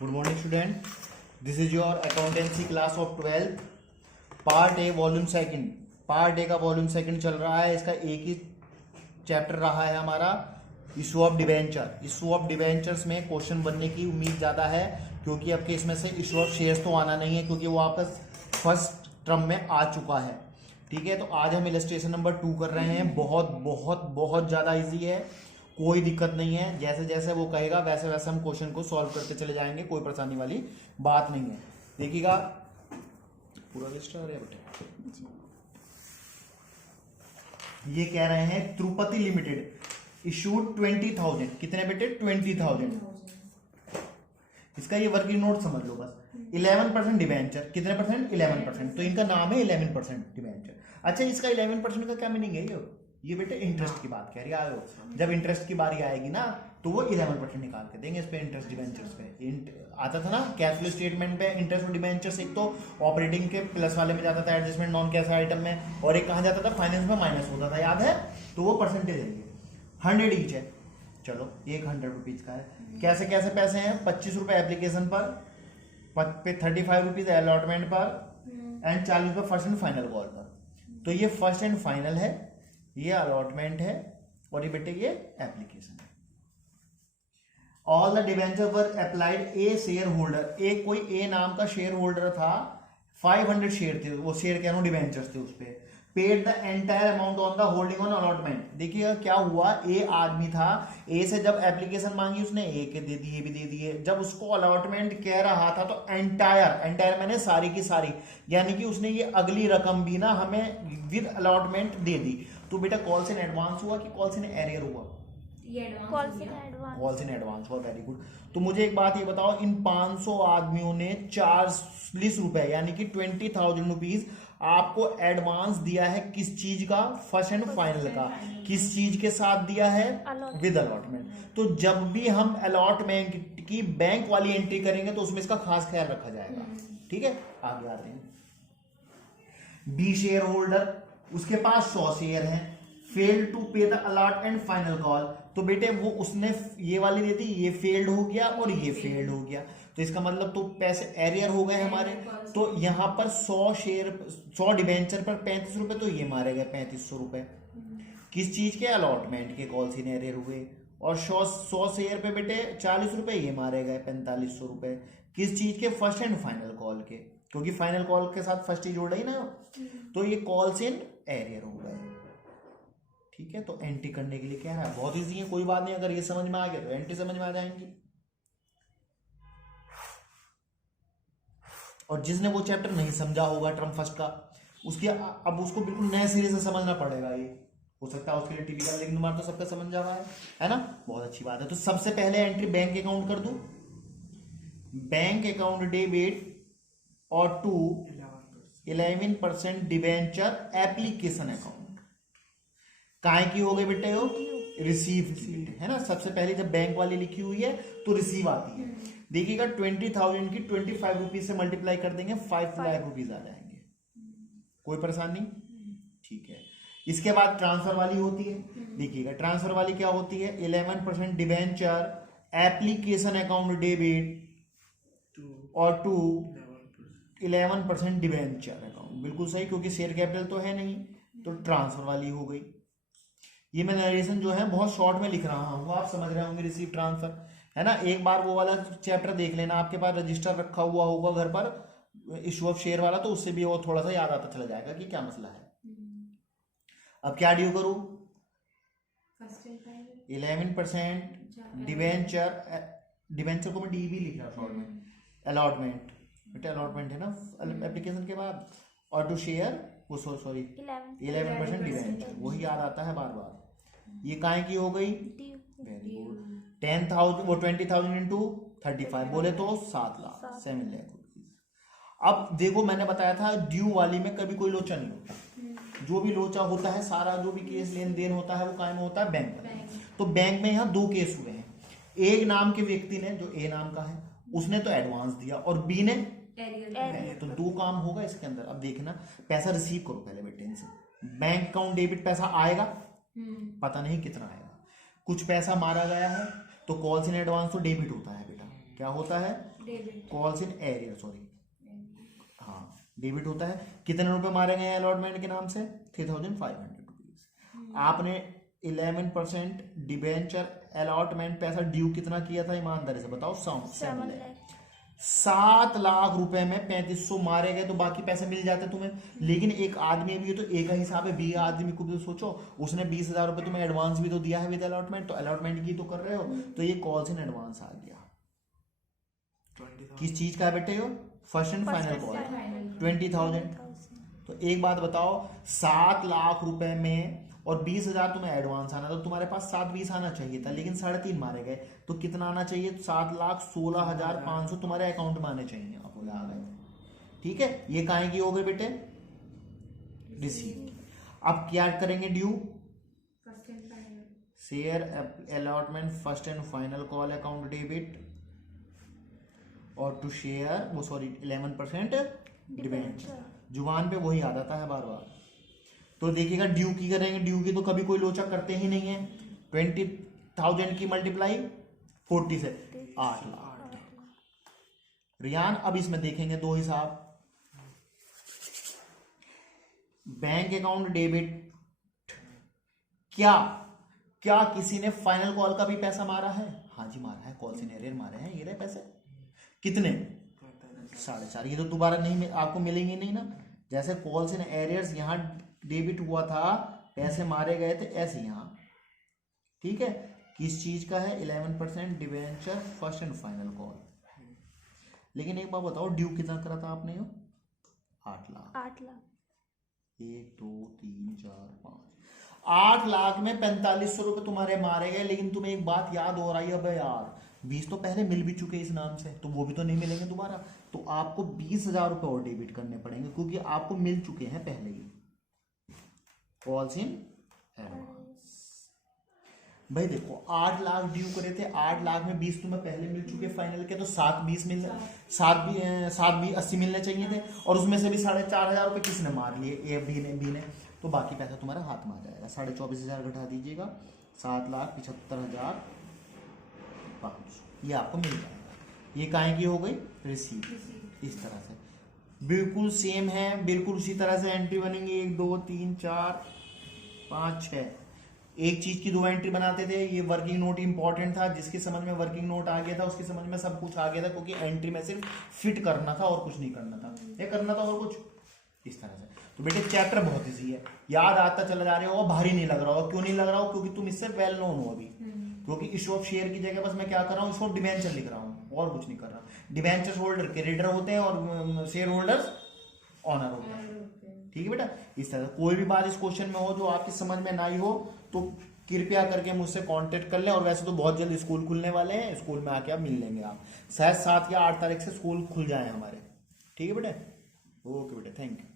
Good morning, student. This is your accountancy class of 12th. Part A volume second. Part A का volume second चल रहा है. इसका एक ही चैप्टर रहा है हमारा, issue of debenture. Issue of debentures में क्वेश्चन बनने की उम्मीद ज़्यादा है, क्योंकि आपके इसमें से इशू ऑफ शेयर्स तो आना नहीं है, क्योंकि वो आपका फर्स्ट टर्म में आ चुका है. ठीक है, तो आज हम इलस्ट्रेशन नंबर 2 कर रहे हैं. बहुत बहुत बहुत ज़्यादा इजी है, कोई दिक्कत नहीं है. जैसे जैसे वो कहेगा वैसे वैसे हम क्वेश्चन को सॉल्व करते चले जाएंगे, कोई परेशानी वाली बात नहीं है. देखिएगा पूरा लिस्ट आ रहा है बेटे. ये कह रहे हैं तिरुपति लिमिटेड इशूड 20,000. कितने बेटे? 20,000. इसका ये वर्किंग नोट समझ लो बस. 11% डिबेंचर. कितने परसेंट? 11%. तो इनका नाम है 11% डिबेंचर. अच्छा, इसका 11% का क्या मीनिंग है? ये बेटे इंटरेस्ट की बात कह रही है. जब इंटरेस्ट की बारी आएगी ना, तो वो 11% निकाल के देंगे इस पे, इंटरेस्ट डिबेंचर्स पे. आता था ना कैश फ्लो स्टेटमेंट पे इंटरेस्ट और डिबेंचर्स. एक तो ऑपरेटिंग के प्लस वाले में जाता था, एडजस्टमेंट नॉन कैश आइटम में, और एक कहाँ जाता था? फाइनेंस में माइनस होता था, याद है? तो वो परसेंटेज है. 100 ईच है. चलो, एक 100 रुपीज का है. कैसे कैसे पैसे हैं? 25 रुपए एप्लीकेशन पर, 35 रुपीज अलॉटमेंट पर, एंड 40 रुपए फर्स्ट एंड फाइनल कॉल पर. तो ये फर्स्ट एंड फाइनल है, ये अलॉटमेंट है, और ये बेटे ये एप्लीकेशन है. All the debenture were applied A share holder. एक कोई ए नाम का शेयर होल्डर था, 500 शेयर थे, वो शेयर कह रहा हूं डिबेंचर्स थे उस पे. Paid the entire amount on the holding on allotment. देखिएगा क्या हुआ. ए आदमी था, ए से जब एप्लीकेशन मांगी उसने ए के दे दिए, भी दे दिए. जब उसको अलॉटमेंट कह रहा था तो एंटायर मैंने सारी की सारी, यानी कि उसने ये अगली रकम भी ना हमें विद अलॉटमेंट दे दी. तो बेटा कॉल्स इन एडवांस हुआ कि कॉल्स इन एरियर हुआ? कॉल्स इन एडवांस हुआ. Very good. तो मुझे एक बात ये बताओ, इन 500 आदमियों ने 40 रुपए यानी कि 20,000 रुपीज आपको एडवांस दिया है. किस चीज का? फर्स्ट एंड फाइनल का. किस चीज के साथ दिया है? With allotment. तो जब भी हम अलॉटमेंट की बैंक वाली एंट्री करेंगे तो उसमें इसका खास ख्याल रखा जाएगा. ठीक है, आगे आते हैं. बी शेयर होल्डर, उसके पास 100 शेयर हैं. फेल्ड टू पे the a lot and final call. तो बेटे वो उसने ये वाली दे दी, ये फेल्ड हो गया और ये फेल्ड हो गया. तो इसका मतलब तो पैसे एरियर हो गए हमारे. तो यहां पर 100 डिबेंचर पर 35 रुपए, तो ये मारे गए 3500 रुपए. किस चीज के? अलॉटमेंट के. कॉल इन एरियर हुए. और 100 शेयर पे बेटे 40 रुपए, ये मारे गए 4500 रुपए. किस चीज के? फर्स्ट एंड फाइनल कॉल के, क्योंकि फाइनल कॉल के साथ फर्स्ट ही जोड़ रही ना. तो ये कॉल्स इन एरियर हो गए. ठीक है, तो एंट्री करने के लिए क्या है? बहुत इजी है, कोई बात नहीं. अगर ये समझ में आ गया तो एंट्री समझ में आ जाएंगी. और जिसने वो चैप्टर नहीं समझा होगा टर्म फर्स्ट का, उसके अब उसको बिल्कुल नए सिरे से समझना पड़ेगा. ये हो सकता है उसके लिए टिपिकल, लेकिन तुम्हारा तो सबका समझ जा रहा है ना? बहुत अच्छी बात है. तो सबसे पहले एंट्री बैंक अकाउंट कर दूं. बैंक अकाउंट डेबिट और टू 11% डिबेंचर एप्लीकेशन अकाउंट. काय की हो गई बेटे? हो रिसीव है ना. सबसे पहले जब बैंक वाली लिखी हुई है तो रिसीव आती है. देखिएगा 20,000 की 25 रुपीज से मल्टीप्लाई कर देंगे, 5 लाख रुपीज आ जाएंगे. कोई परेशानी? ठीक है. इसके बाद ट्रांसफर वाली होती है. देखिएगा ट्रांसफर वाली क्या होती है? 11% डिबेंचर एप्लीकेशन अकाउंट डेबिट और टू 11% डिबेंचर अकाउंट. बिल्कुल सही, क्योंकि शेयर कैपिटल तो है नहीं, तो ट्रांसफर वाली हो गई. ये मैं नरेशन जो है बहुत शॉर्ट में लिख रहा हूँ, आप समझ रहे होंगे. रिसीव ट्रांसफर है ना. एक बार वो वाला चैप्टर देख लेना, आपके पास रजिस्टर रखा हुआ होगा घर पर, इशू ऑफ शेयर वाला, तो उससे भी वो थोड़ा सा याद आता चला जाएगा कि क्या मसला है. अब क्या ड्यू करूं? 11% डिबेंचर को मैं डी भी लिख रहा शॉर्ट में. अलॉटमेंट बेटा, अलॉटमेंट है ना एप्लीकेशन के बाद. और टू शेयर वो सॉरी 11% डिबेंचर, वही याद आता है बार बार. ये काय की हो गई? Very good. 10,000 वो 20,000 इंटू 35 बोले तो 7 लाख, 7 लाख रुपीज. अब देखो मैंने बताया था ड्यू वाली में कभी कोई लोचा नहीं होता. जो भी लोचा होता है, सारा जो भी केस लेन देन होता है, वो काय में होता है? बैंक में. तो बैंक में यहाँ 2 केस हुए हैं. एक नाम के व्यक्ति ने, जो ए नाम का है, उसने तो एडवांस दिया, और बी ने तो 2 काम होगा इसके अंदर. अब देखना, पैसा रिसीव करो पहले बेटे इनसे. बैंक अकाउंट डेबिट पैसा आएगा, पता नहीं कितना आएगा. कुछ पैसा मारा गया है, तो कॉल्स इन एडवांस तो डेबिट होता है बेटा. क्या होता है? Debit. Calls in arrear, sorry, हाँ डेबिट होता है। कितने रुपए मारे गए अलॉटमेंट के नाम से? 3500 रुपीज। आपने 11% डिबेंचर अलॉटमेंट पैसा ड्यू कितना किया था ईमानदारी से बताओ? 7 लाख। 7 लाख रुपए में 3500 मारे गए तो बाकी पैसे मिल जाते तुम्हें। लेकिन एक आदमी भी है तो एक हिसाब है, 20 आदमी को भी तो सोचो, उसने 20,000 रुपए तुम्हें एडवांस भी तो दिया है विद अलॉटमेंट, तो अलॉटमेंट की तो कर रहे हो, तो ये कॉल्स इन एडवांस आ गया। किस चीज का है बेटे? यो फर्स्ट एंड फाइनल कॉल 20,000। तो एक बात बताओ, 7 लाख रुपए में और 20,000 तुम्हें एडवांस आना, तो तुम्हारे पास 7-20 आना चाहिए था, लेकिन 3.5 मारे गए, तो कितना आना चाहिए? 7,16,500 तुम्हारे अकाउंट में आने चाहिए। आप बोले आ गए, ठीक है। ये काहे की हो गई बेटे? रिसीव। अब क्या करेंगे? Due, share allotment first and final call account debit, और टू शेयर वो सॉरी 11% डिबेंचर। जुबान पे वही आ जाता है बार बार। तो देखिएगा ड्यू की करेंगे, ड्यू की तो कभी कोई लोचा करते ही नहीं है। 20,000 की मल्टीप्लाई 40 से 8 लाख। रियान अब इसमें देखेंगे दो हिसाब। बैंक अकाउंट डेबिट, क्या क्या किसी ने फाइनल कॉल का भी पैसा मारा है? हाँ जी मारा है, कॉल इन एरियर मारे हैं, ये रहे पैसे। कितने? 4.5। ये तो दोबारा नहीं आपको मिलेंगे नहीं ना। जैसे कॉल्स इन एरियर्स यहाँ डेबिट हुआ था, पैसे मारे गए थे, ऐसे यहाँ, ठीक है। किस चीज का है? 11% debenture first and final call. लेकिन एक बात बताओ, ड्यू कितना करा था आपने? 8 लाख। 8 लाख। 1 2 3 4 5 8 लाख में 4500 रुपए तुम्हारे मारे गए। लेकिन तुम्हें एक बात याद हो रही है, अबे यार 20 तो पहले मिल भी चुके इस नाम से, तो वो भी तो नहीं मिलेंगे दोबारा, तो आपको 20,000 रुपए और डेबिट करने पड़ेंगे, क्योंकि आपको मिल चुके हैं पहले ही कॉल्स इन एडवांस। भाई देखो 8 लाख ड्यू करे थे, 8 लाख में 20 तुम्हें पहले मिल चुके फाइनल के, तो 7-20 मिलने 7-20 मिलने चाहिए थे, और उसमें से भी 4,500 रुपए किसने मार लिए? ए बी ने, तो बाकी पैसा तुम्हारे हाथ में आ जाएगा। 24,500 घटा दीजिएगा, 7,75,500 ये आपको मिल जाएगा। ये काहे की हो गई? रिसीव। इस तरह से बिल्कुल सेम है, बिल्कुल उसी तरह से एंट्री बनेंगी। 1 2 3 4 5 6। एक चीज की 2 एंट्री बनाते थे। ये वर्किंग नोट इंपॉर्टेंट था, जिसके समझ में वर्किंग नोट आ गया था उसके समझ में सब कुछ आ गया था, क्योंकि एंट्री में सिर्फ फिट करना था और कुछ नहीं करना था। ये करना था और कुछ इस तरह से। तो बेटे चैप्टर बहुत इजी है, याद आता चला जा रहे हो, भारी नहीं लग रहा हो। क्यों नहीं लग रहा हो? क्योंकि तुम इससे वेल नोन हो अभी। क्योंकि इशू ऑफ शेयर की जगह बस मैं क्या कर रहा हूँ? इशू ऑफ डिबेंचर लिख रहा हूँ और कुछ नहीं कर रहा। डिबेंचर होल्डर क्रेडिटर होते हैं और शेयर होल्डर्स ऑनर होते हैं, ठीक है बेटा। इस तरह कोई भी बात इस क्वेश्चन में हो जो आपकी समझ में ना आई हो, तो कृपया करके मुझसे कांटेक्ट कर लें। और वैसे तो बहुत जल्द स्कूल खुलने वाले हैं, स्कूल में आके आप मिल लेंगे। आप शायद 7 या 8 तारीख से स्कूल खुल जाए हमारे, ठीक है बेटा। ओके बेटा, थैंक यू।